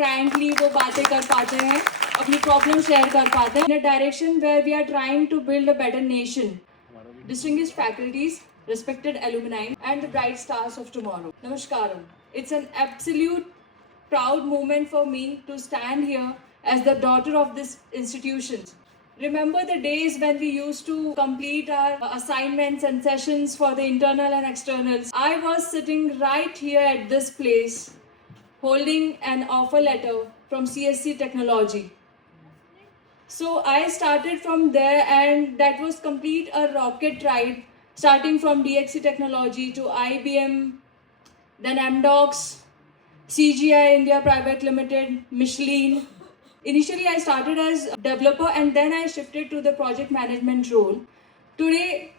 frankly वो बातें कर पाते हैं, अपनी प्रॉब्लम शेयर कर पाते हैं in a direction where we are trying to build a better nation. Distinguished faculties, respected alumni, and the bright stars of tomorrow. Namaskaram. It's an absolute proud moment for me to stand here as the daughter of this institution. Remember the days when we used to complete our assignments and sessions for the internal and externals. I was sitting right here at this place holding an offer letter from CSC Technology. So I started from there, and that was complete a rocket ride, starting from DXC Technology to IBM, then Amdocs, CGI India Private Limited, Michelin. Initially, I started as a developer and then I shifted to the project management role. Today,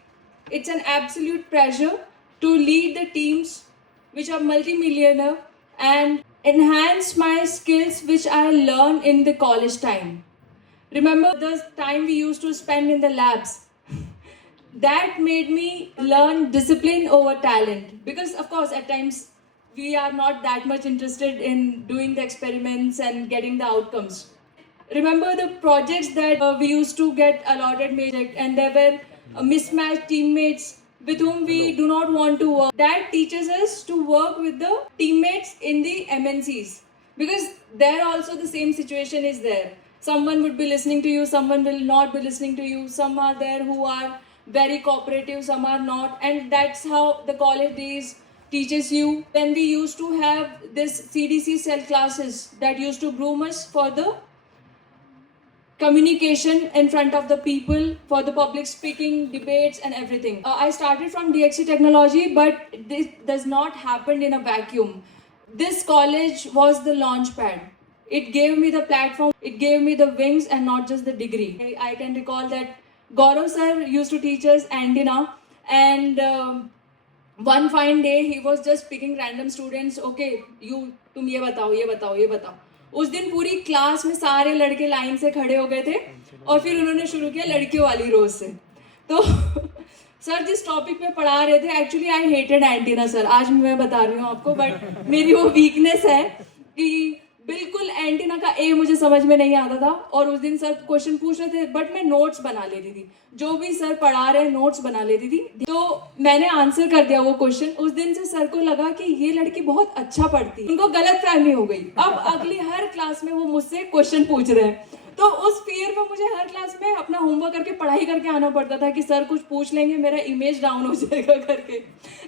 it's an absolute pleasure to lead the teams which are multi-millionaire and enhance my skills which I learned in the college time. Remember the time we used to spend in the labs? That made me learn discipline over talent, because of course at times we are not that much interested in doing the experiments and getting the outcomes. Remember the projects that we used to get allotted project, and there were mismatched teammates with whom we do not want to work. That teaches us to work with the teammates in the MNCs, because there also the same situation is there. Someone would be listening to you, someone will not be listening to you. Some are there who are very cooperative, some are not, and that's how the college days teaches you. When we used to have this CDC cell classes that used to groom us for the communication in front of the people, for the public speaking, debates and everything. I started from DXC Technology, but this does not happen in a vacuum. This college was the launch pad. It gave me the platform, it gave me the wings and not just the degree. I can recall that Gaurav sir used to teach us antenna, and one fine day he was just picking random students. Okay, तुम ये बताओ, ये बताओ, ये बताओ. उस दिन पूरी क्लास में सारे लड़के लाइन से खड़े हो गए थे और फिर उन्होंने शुरू किया लड़कियों वाली रोज से. तो सर जिस टॉपिक पे पढ़ा रहे थे, actually I hated antenna sir, आज मैं बता रही हूँ आपको, बट मेरी वो वीकनेस है कि बिल्कुल एंटीना का ए मुझे समझ में नहीं आता था. और उस दिन सर क्वेश्चन पूछ रहे थे बट मैं नोट्स बना लेती थी, जो भी सर पढ़ा रहे नोट्स बना लेती थी. तो मैंने आंसर कर दिया वो क्वेश्चन. उस दिन से सर को लगा कि ये लड़की बहुत अच्छा पढ़ती है, उनको गलत फहमी हो गई. अब अगली हर क्लास में वो मुझसे क्वेश्चन पूछ रहे हैं. तो उस फियर में मुझे हर क्लास में अपना होमवर्क करके पढ़ाई करके आना पड़ता था कि सर कुछ पूछ लेंगे, मेरा इमेज डाउन हो जाएगा करके.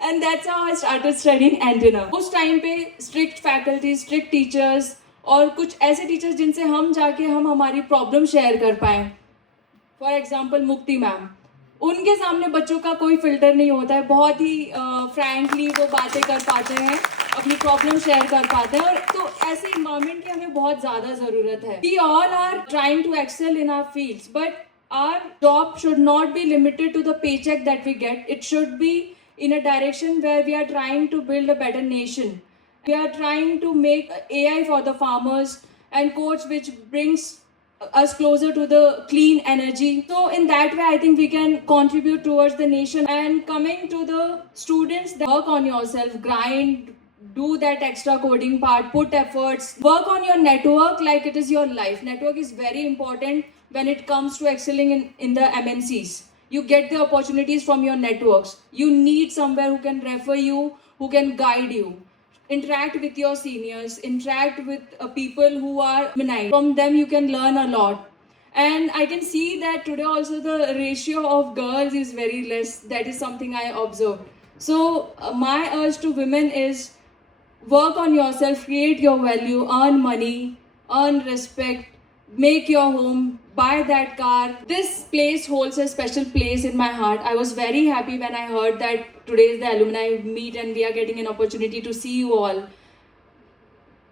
And that's how I started studying antenna. उस टाइम पे स्ट्रिक्ट फैकल्टी, स्ट्रिक्ट टीचर्स और कुछ ऐसे टीचर्स जिनसे हम जाके हम हमारी प्रॉब्लम शेयर कर पाए. फॉर एग्जाम्पल मुक्ति मैम, उनके सामने बच्चों का कोई फिल्टर नहीं होता है. बहुत ही फ्रैंकली वो बातें कर पाते हैं, अपनी प्रॉब्लम शेयर कर पाते हैं. और तो ऐसे इन्वायरमेंट की हमें बहुत ज़्यादा ज़रूरत है. We all are trying to excel in our fields, but our job should not be limited to the paycheck that we get. It should be in a direction where we are trying to build a better nation. We are trying to make AI for the farmers and codes which brings us closer to the clean energy. So in that way, I think we can contribute towards the nation. And coming to the students, work on yourself, grind, do that extra coding part, put efforts, work on your network like it is your life. Network is very important when it comes to excelling in the MNCs. You get the opportunities from your networks. You need somewhere who can refer you, who can guide you. Interact with your seniors, interact with people who are benign. From them you can learn a lot. And I can see that today also the ratio of girls is very less. That is something I observed. So my urge to women is work on yourself, create your value, earn money, earn respect, make your home, buy that car. This place holds a special place in my heart. I was very happy when I heard that today is the alumni meet and we are getting an opportunity to see you all.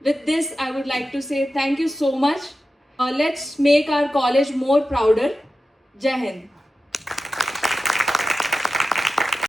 With this, I would like to say thank you so much. Let's make our college more prouder. Jai Hind.